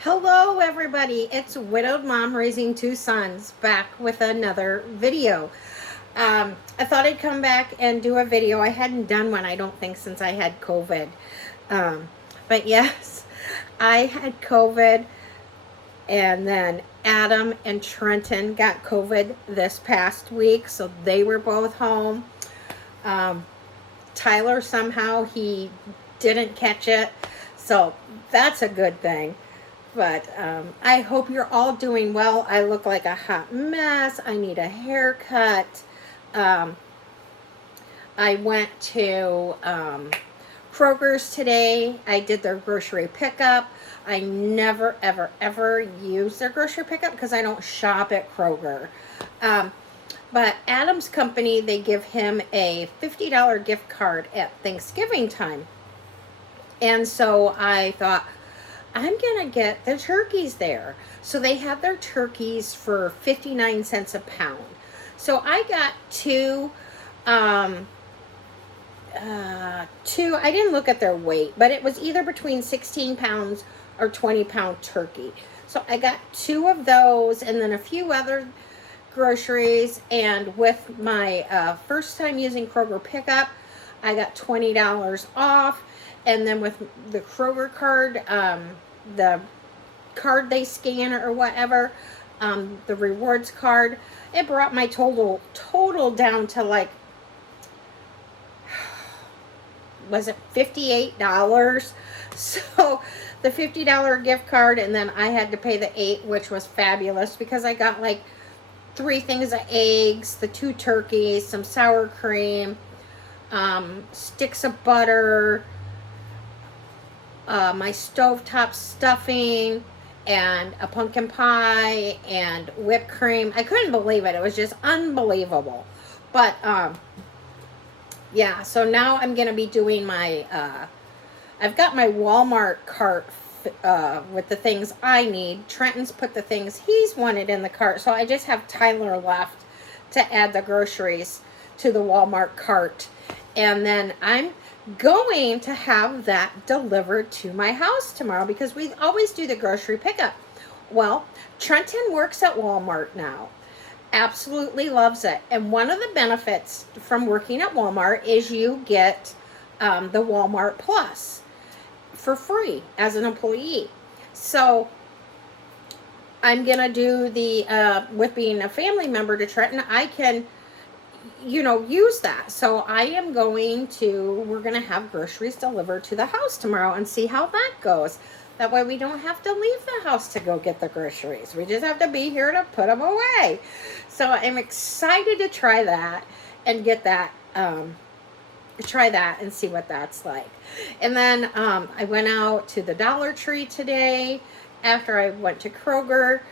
Hello, everybody. It's Widowed Mom Raising Two Sons back with another video. I thought I'd come back and do a video. I hadn't done one, I don't think, since I had COVID. But yes, I had COVID, and then Adam and Trenton got COVID this past week, so they were both home. Tyler, somehow he didn't catch it, so that's a good thing. But I hope you're all doing well. I look like a hot mess. I need a haircut. I went to Kroger's today. I did their grocery pickup. I never, ever, ever use their grocery pickup because I don't shop at Kroger. But Adam's company, they give him a $50 gift card at Thanksgiving time. And so I thought, I'm going to get the turkeys there. So they have their turkeys for 59 cents a pound. So I got two, I didn't look at their weight, but it was either between 16 pounds or 20-pound turkey. So I got two of those and then a few other groceries. And with my first time using Kroger pickup, I got $20 off. And then with the Kroger card, the card they scan or whatever, the rewards card, it brought my total down to like, was it $58? So the $50 gift card, and then I had to pay the $8, which was fabulous because I got like 3 things of eggs, the 2 turkeys, some sour cream, sticks of butter, my stovetop stuffing, and a pumpkin pie, and whipped cream. I couldn't believe it. It was just unbelievable. But, yeah, so now I'm going to be doing my, I've got my Walmart cart with the things I need. Trenton's put the things he's wanted in the cart, so I just have Tyler left to add the groceries to the Walmart cart. And then I'm going to have that delivered to my house tomorrow because we always do the grocery pickup. Well, Trenton works at Walmart now. Absolutely loves it. And one of the benefits from working at Walmart is you get the Walmart Plus for free as an employee. So I'm going to do the, with being a family member to Trenton, I can use that. So I am we're going to have groceries delivered to the house tomorrow and see how that goes. That way we don't have to leave the house to go get the groceries. We just have to be here to put them away. So I'm excited to try that and get that, try that and see what that's like. And then I went out to the Dollar Tree today after I went to Kroger,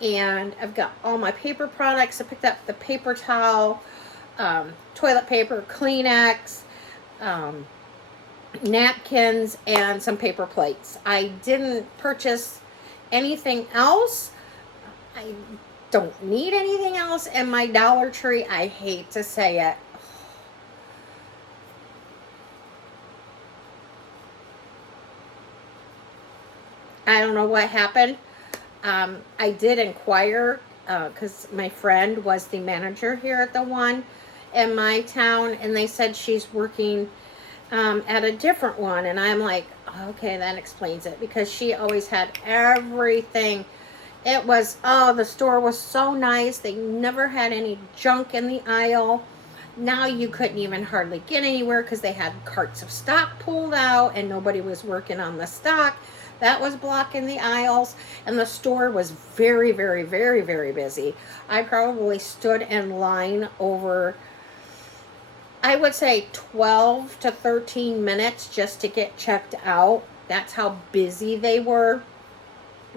and I've got all my paper products. I picked up the paper towel, toilet paper, Kleenex, napkins, and some paper plates. I didn't purchase anything else. I don't need anything else. And my Dollar Tree, I hate to say it, I don't know what happened. I did inquire because my friend was the manager here at the one in my town, and they said she's working at a different one. And I'm like, okay, that explains it, because she always had everything. It was, the store was so nice. They never had any junk in the aisle. Now you couldn't even hardly get anywhere because they had carts of stock pulled out and nobody was working on the stock. That was blocking the aisles, and the store was very, very, very, very busy. I probably stood in line over, I would say 12 to 13 minutes just to get checked out. That's how busy they were.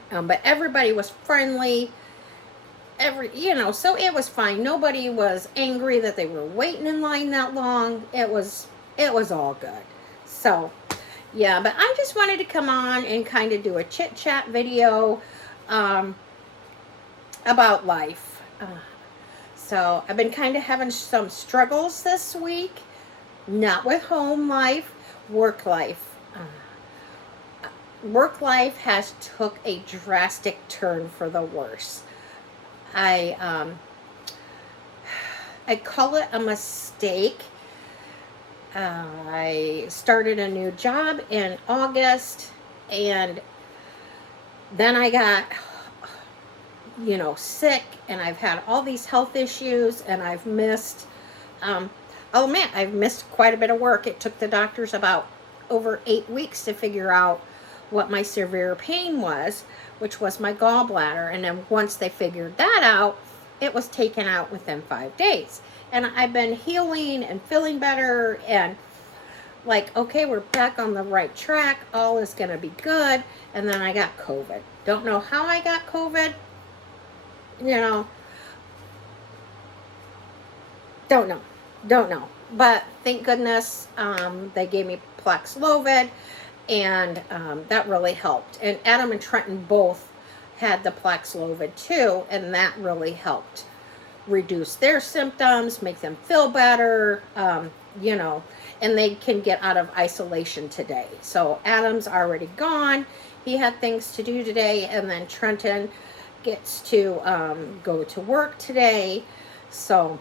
But everybody was friendly. So it was fine. Nobody was angry that they were waiting in line that long. It was all good. So, yeah, but I just wanted to come on and kind of do a chit-chat video about life. So I've been kind of having some struggles this week, not with home life, work life. work life has took a drastic turn for the worse. I I call it a mistake. I started a new job in August, and then I got, sick, and I've had all these health issues, and I've missed, I'll admit, I've missed quite a bit of work. It took the doctors about over 8 weeks to figure out what my severe pain was, which was my gallbladder. And then once they figured that out, it was taken out within 5 days. And I've been healing and feeling better, and like, okay, we're back on the right track. All is going to be good. And then I got COVID. Don't know how I got COVID. Don't know. But thank goodness they gave me Paxlovid, and that really helped. And Adam and Trenton both had the Paxlovid too, and that really helped reduce their symptoms, make them feel better, and they can get out of isolation today. So Adam's already gone. He had things to do today, and then Trenton gets to go to work today. So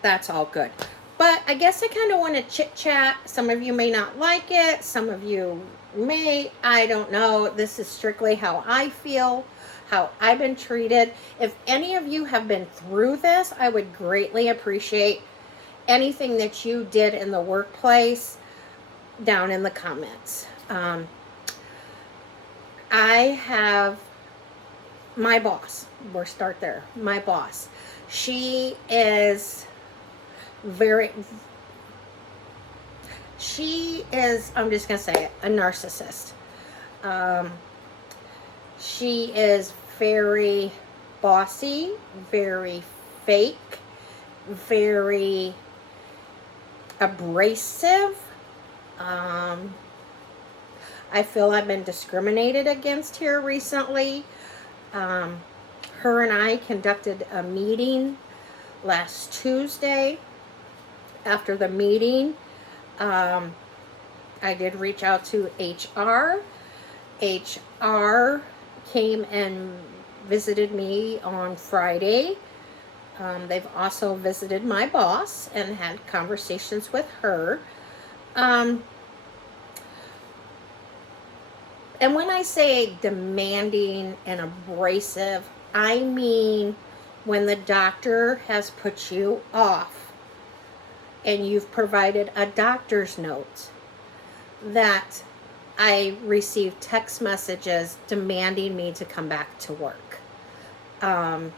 that's all good. But I guess I kind of want to chit chat. Some of you may not like it. Some of you may. I don't know. This is strictly how I feel, how I've been treated. If any of you have been through this, I would greatly appreciate anything that you did in the workplace down in the comments. I have my boss. We'll start there. My boss. She is, I'm just going to say it, a narcissist. She is very bossy, very fake, very abrasive. I feel I've been discriminated against here recently. Her and I conducted a meeting last Tuesday. After the meeting, I did reach out to HR. HR came and visited me on Friday. They've also visited my boss and had conversations with her. And when I say demanding and abrasive, I mean when the doctor has put you off and you've provided a doctor's note, that I received text messages demanding me to come back to work. I've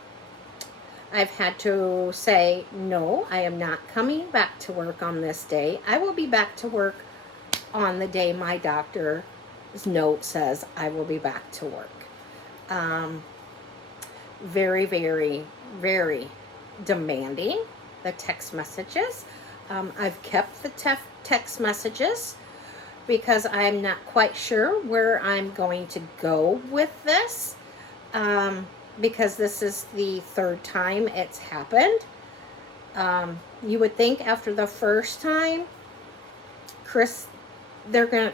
had to say, no, I am not coming back to work on this day. I will be back to work on the day my doctor's note says I will be back to work. Very, very, very demanding, the text messages. I've kept the text messages because I'm not quite sure where I'm going to go with this, because this is the third time it's happened. You would think after the first time,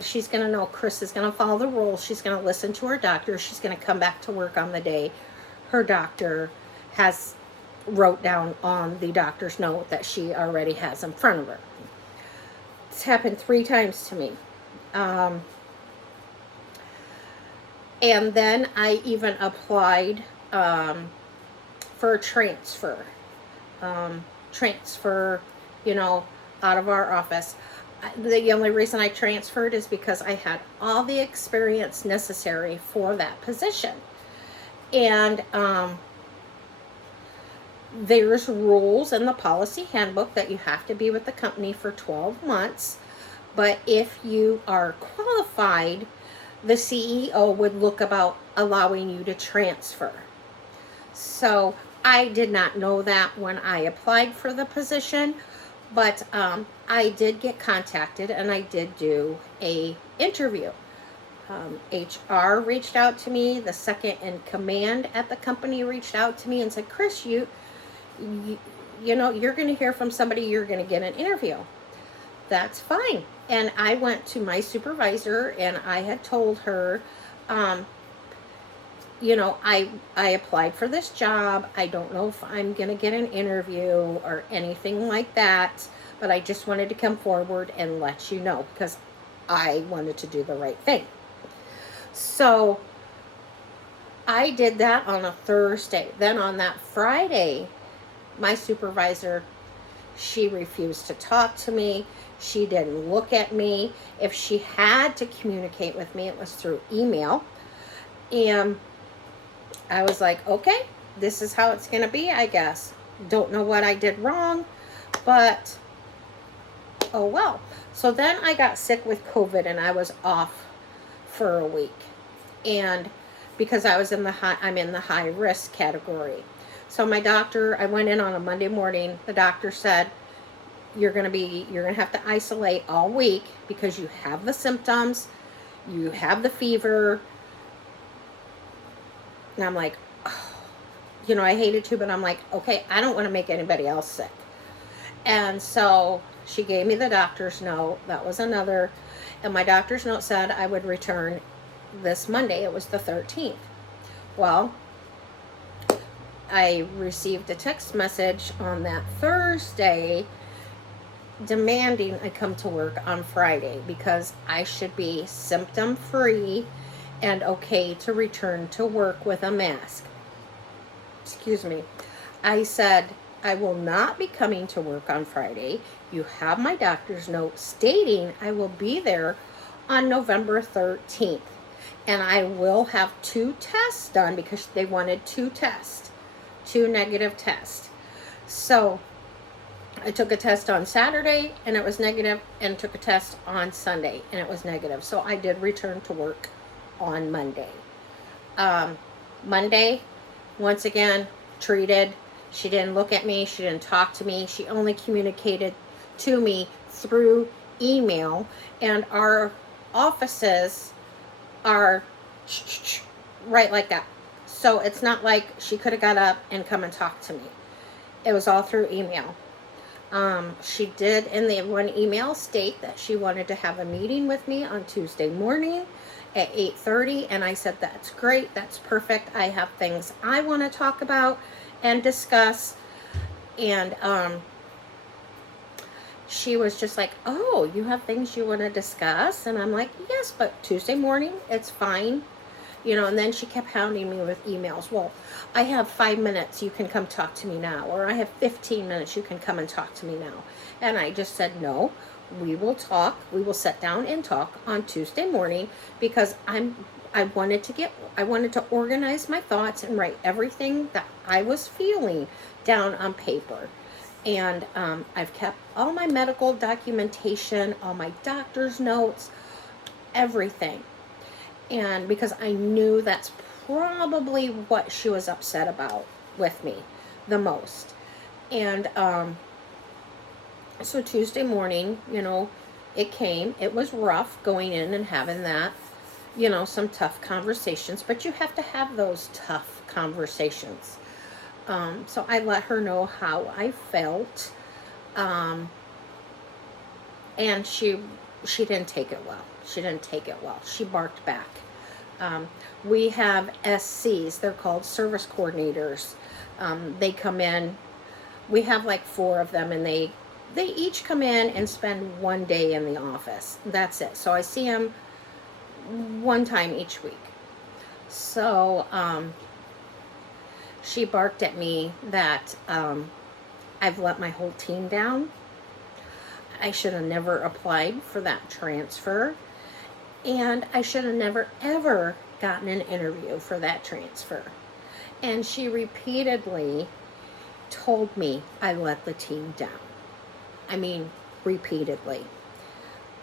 she's gonna know Chris is gonna follow the rules. She's gonna listen to her doctor. She's gonna come back to work on the day her doctor has wrote down on the doctor's note that she already has in front of her. It's happened 3 times to me. And then I even applied for a transfer. Out of our office. The only reason I transferred is because I had all the experience necessary for that position. And there's rules in the policy handbook that you have to be with the company for 12 months. But if you are qualified, the CEO would look about allowing you to transfer. So I did not know that when I applied for the position, but I did get contacted and I did do a interview. HR reached out to me. The second in command at the company reached out to me and said, Chris, you're going to hear from somebody. You're going to get an interview. that's fine. And I went to my supervisor and I had told her, um, I applied for this job. I don't know if I'm going to get an interview or anything like that, but I just wanted to come forward and let you know because I wanted to do the right thing. So I did that on a Thursday. Then on that Friday, my supervisor, she refused to talk to me. She didn't look at me. If she had to communicate with me, it was through email. And I was like, okay, this is how it's going to be, I guess. Don't know what I did wrong, but oh well. So then I got sick with COVID and I was off for a week. And because I'm in the high risk category. So my doctor, I went in on a Monday morning. The doctor said, you're going to have to isolate all week because you have the symptoms, you have the fever. And I'm like, oh, I hated to, but I'm like, okay, I don't want to make anybody else sick. And so she gave me the doctor's note. That was another. And my doctor's note said I would return this Monday. It was the 13th. Well, I received a text message on that Thursday demanding I come to work on Friday because I should be symptom free and okay to return to work with a mask. Excuse me. I said, I will not be coming to work on Friday. You have my doctor's note stating I will be there on November 13th. And I will have 2 tests done because they wanted 2 negative tests. So I took a test on Saturday and it was negative, and took a test on Sunday and it was negative. So I did return to work on Monday. Monday, once again, treated. She didn't look at me. She didn't talk to me. She only communicated to me through email. And our offices are right like that. So it's not like she could have got up and come and talked to me. It was all through email. She did in the one email state that she wanted to have a meeting with me on Tuesday morning at 8:30, and I said, that's great, that's perfect. I have things I want to talk about and discuss. And she was just like, oh, you have things you want to discuss? And I'm like, yes, but Tuesday morning, it's fine. And then she kept hounding me with emails. Well, I have 5 minutes, you can come talk to me now. Or I have 15 minutes, you can come and talk to me now. And I just said, no, we will talk. We will sit down and talk on Tuesday morning because I wanted to organize my thoughts and write everything that I was feeling down on paper. And I've kept all my medical documentation, all my doctor's notes, everything. And because I knew that's probably what she was upset about with me the most. And so Tuesday morning, it came. It was rough going in and having that, some tough conversations. But you have to have those tough conversations. So I let her know how I felt. And she didn't take it well. She barked back. We have SCs. They're called service coordinators. They come in. We have like 4 of them, and they each come in and spend 1 day in the office. That's it. So I see them 1 time each week. So she barked at me that I've let my whole team down. I should have never applied for that transfer. And I should have never, ever gotten an interview for that transfer. And she repeatedly told me I let the team down. I mean, repeatedly.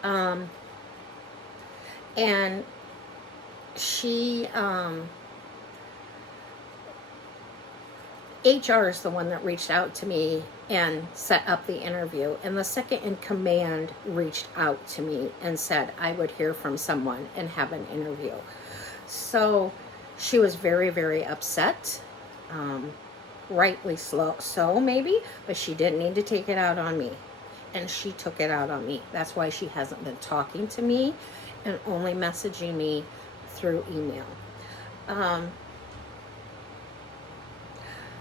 And she, HR is the one that reached out to me and set up the interview. And the second in command reached out to me and said I would hear from someone and have an interview. So she was very, very upset. Rightly so maybe, but she didn't need to take it out on me. and she took it out on me. That's why she hasn't been talking to me and only messaging me through email.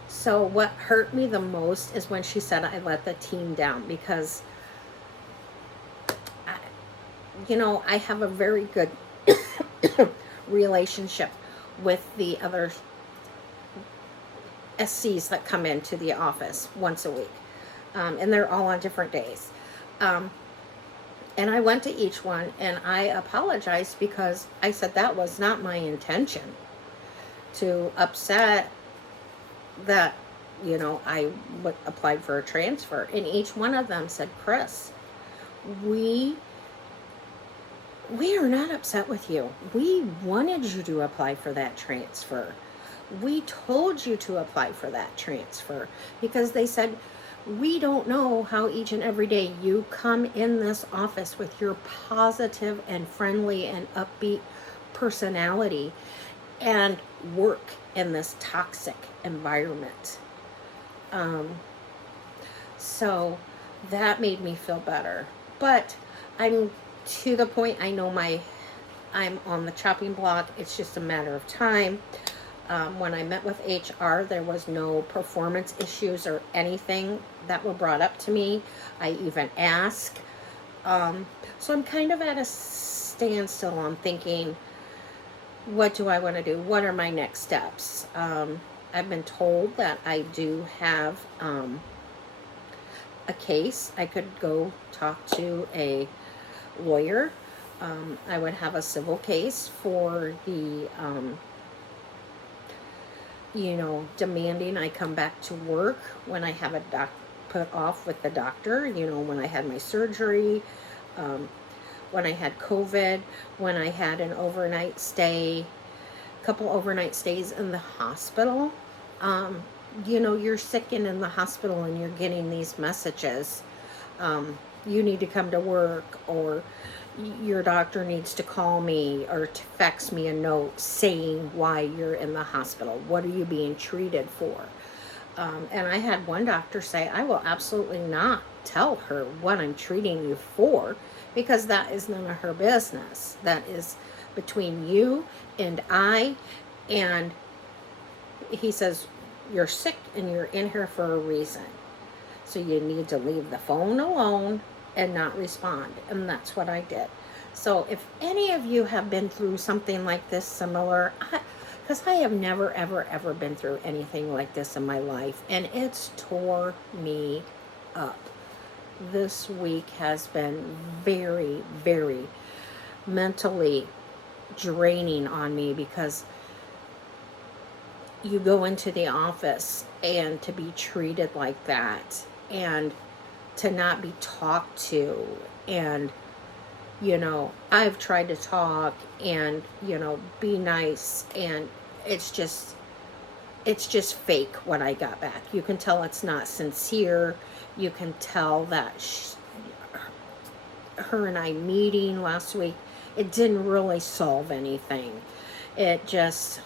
So what hurt me the most is when she said I let the team down, because I have a very good relationship with the other SCs that come into the office once a week. And they're all on different days. And I went to each one and I apologized, because I said that was not my intention to upset that, I applied for a transfer. And each one of them said, Chris, we are not upset with you. We wanted you to apply for that transfer. We told you to apply for that transfer, because they said, we don't know how each and every day you come in this office with your positive and friendly and upbeat personality and work in this toxic environment. So that made me feel better. But I'm to the point, I know I'm on the chopping block. It's just a matter of time. When I met with HR, there was no performance issues or anything that were brought up to me. I even asked. So I'm kind of at a standstill. I'm thinking, what do I want to do? What are my next steps? I've been told that I do have a case. I could go talk to a lawyer. I would have a civil case for the demanding I come back to work when I have a put off with the doctor, when I had my surgery, when I had COVID, when I had an overnight stay, couple overnight stays in the hospital. You're sick and in the hospital and you're getting these messages. You need to come to work, or your doctor needs to call me or to fax me a note saying why you're in the hospital. What are you being treated for? And I had one doctor say, I will absolutely not tell her what I'm treating you for, because that is none of her business. That is between you and I. And he says, you're sick and you're in here for a reason. So you need to leave the phone alone and not respond. And that's what I did. So if any of you have been through something like this similar, because I have never, ever, ever been through anything like this in my life, and it's tore me up. This week has been very, very mentally draining on me, because you go into the office and to be treated like that, and to not be talked to, and I've tried to talk and be nice, and it's just fake when I got back. You can tell it's not sincere. You can tell that her and I meeting last week, it didn't really solve anything. It just,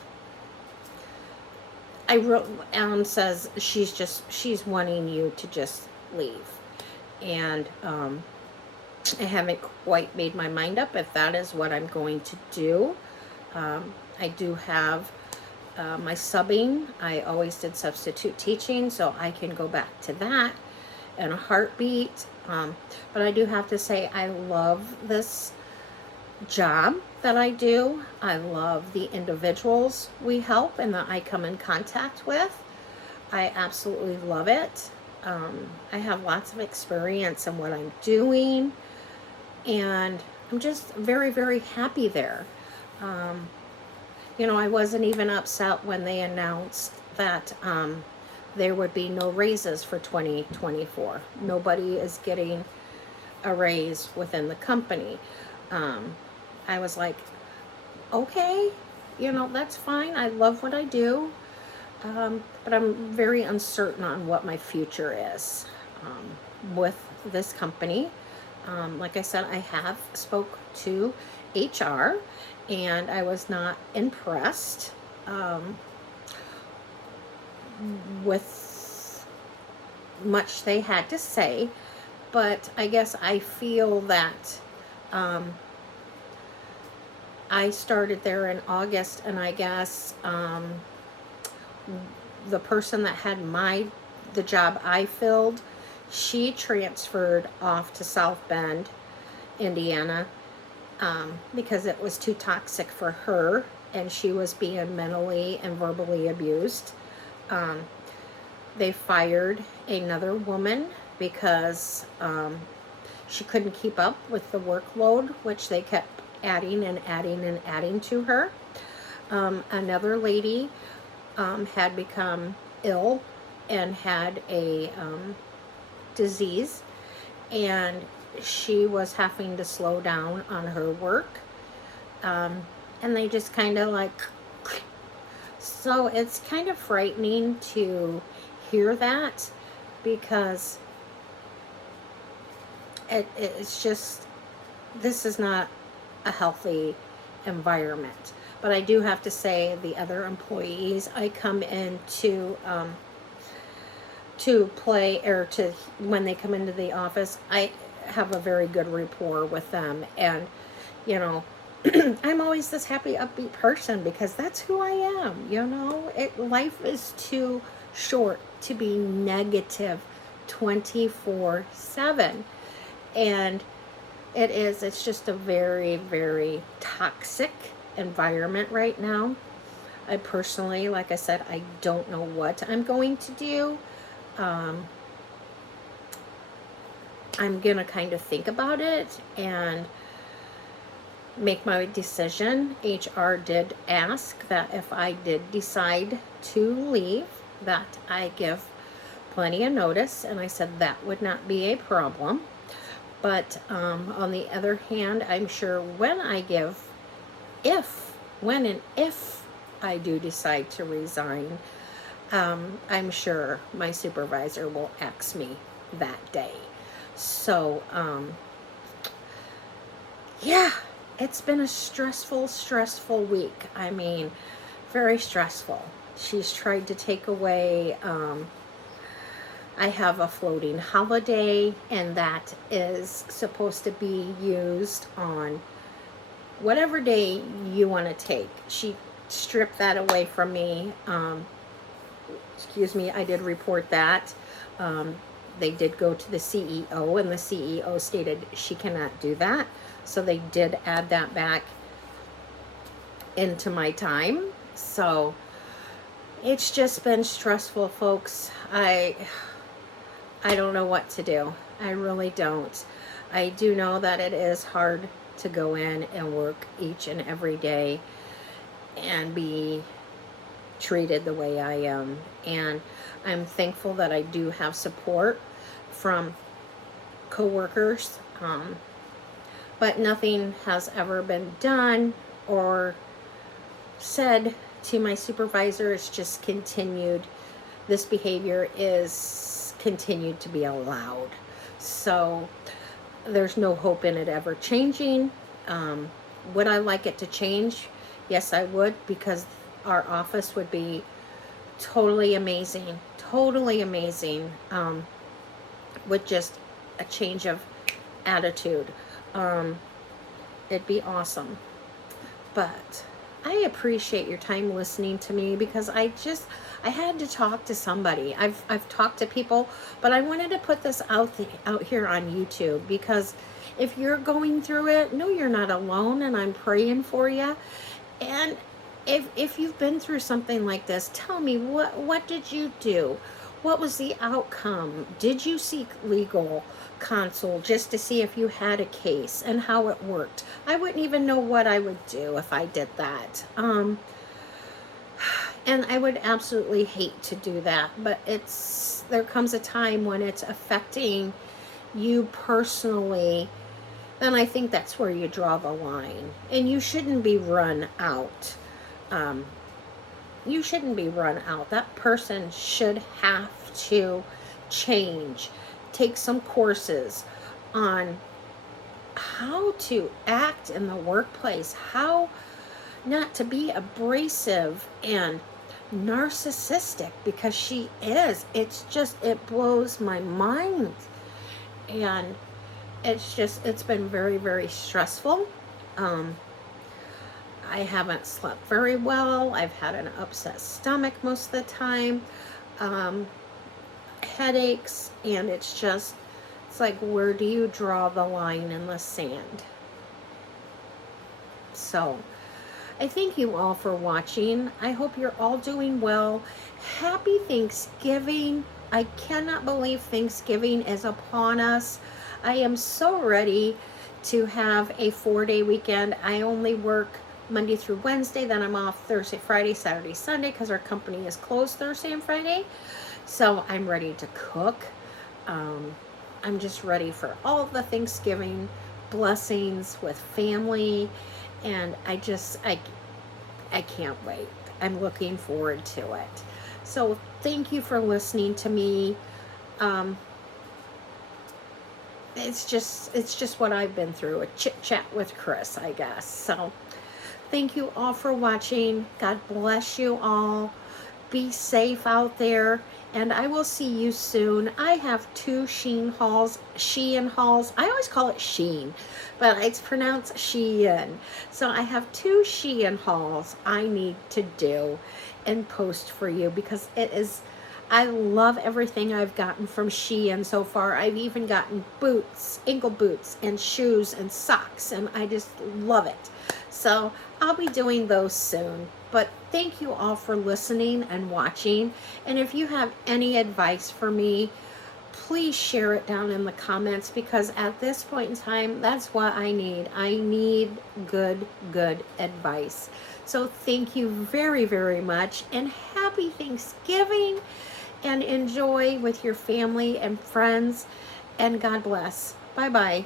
Ellen says she's wanting you to just leave. And I haven't quite made my mind up if that is what I'm going to do. I do have my subbing. I always did substitute teaching, so I can go back to that in a heartbeat. But I do have to say, I love this job that I do. I love the individuals we help and that I come in contact with. I absolutely love it. I have lots of experience in what I'm doing, and I'm just very, very happy there. I wasn't even upset when they announced that there would be no raises for 2024. Nobody is getting a raise within the company. I was like, okay, that's fine. I love what I do. But I'm very uncertain on what my future is with this company. Like I said, I have spoke to HR, and I was not impressed with much they had to say. But I guess I feel that I started there in August, and I guess the person that had the job I filled, she transferred off to South Bend, Indiana, because it was too toxic for her, and she was being mentally and verbally abused. They fired another woman because she couldn't keep up with the workload, which they kept adding and adding and adding to her. Another lady had become ill and had a disease, and she was having to slow down on her work. And they just kind of like, so it's kind of frightening to hear that, because it's just, this is not a healthy environment. But I do have to say, the other employees I come in to play, or to, when they come into the office, I have a very good rapport with them. And, you know, I'm always this happy, upbeat person, because that's who I am, you know. Life is too short to be negative 24/7. And it's just a very, very toxic environment right now. I personally, like I said, I don't know what I'm going to do. I'm gonna kind of think about it and make my decision. HR did ask that if I did decide to leave, that I give plenty of notice, and I said that would not be a problem. But on the other hand, I'm sure when and if I do decide to resign, I'm sure my supervisor will ask me that day. So, yeah, it's been a stressful week. I mean, very stressful. She's tried to take away, I have a floating holiday, and that is supposed to be used on whatever day you want to take. She stripped that away from me. Excuse me, I did report that. They did go to the CEO, and the CEO stated she cannot do that. So they did add that back into my time. So it's just been stressful, folks. I don't know what to do. I really don't. I do know that it is hard to go in and work each and every day and be treated the way I am. And I'm thankful that I do have support from coworkers. But nothing has ever been done or said to my supervisor. It's just continued. This behavior is continued to be allowed. So there's no hope in it ever changing. Would I like it to change? Yes, I would, because our office would be totally amazing, with just a change of attitude. It'd be awesome. But I appreciate your time listening to me, because I had to talk to somebody. I've talked to people, but I wanted to put this out here on YouTube, because if you're going through it, no, you're not alone, and I'm praying for you. And if you've been through something like this, tell me, what did you do? What was the outcome? Did you seek legal counsel just to see if you had a case and how it worked? I wouldn't even know what I would do if I did that. And I would absolutely hate to do that, but there comes a time when it's affecting you personally, then I think that's where you draw the line. And you shouldn't be run out. You shouldn't be run out. That person should have to change, take some courses on how to act in the workplace, how not to be abrasive and narcissistic, because she is. It's just, it blows my mind. and it's been very, very stressful. Um, I haven't slept very well. I've had an upset stomach most of the time, um, headaches, and it's like, where do you draw the line in the sand? So, I thank you all for watching. I hope you're all doing well. Happy Thanksgiving. I cannot believe Thanksgiving is upon us. I am so ready to have a 4-day weekend. I only work Monday through Wednesday, then I'm off Thursday, Friday, Saturday, Sunday because our company is closed Thursday and Friday. So I'm ready to cook. I'm just ready for all the Thanksgiving blessings with family, and I can't wait. I'm looking forward to it. So thank you for listening to me. It's just what I've been through, a chit chat with Chris, I guess. So thank you all for watching. God bless you all. Be safe out there, and I will see you soon. I have 2 Shein hauls. I always call it Shein, but it's pronounced Shein. So I have 2 Shein hauls I need to do and post for you, because I love everything I've gotten from Shein so far. I've even gotten boots, ankle boots, and shoes and socks, and I just love it. So I'll be doing those soon. But thank you all for listening and watching. And if you have any advice for me, please share it down in the comments, because at this point in time, that's what I need. I need good advice. So thank you very, very much, and happy Thanksgiving, and enjoy with your family and friends, and God bless. Bye-bye.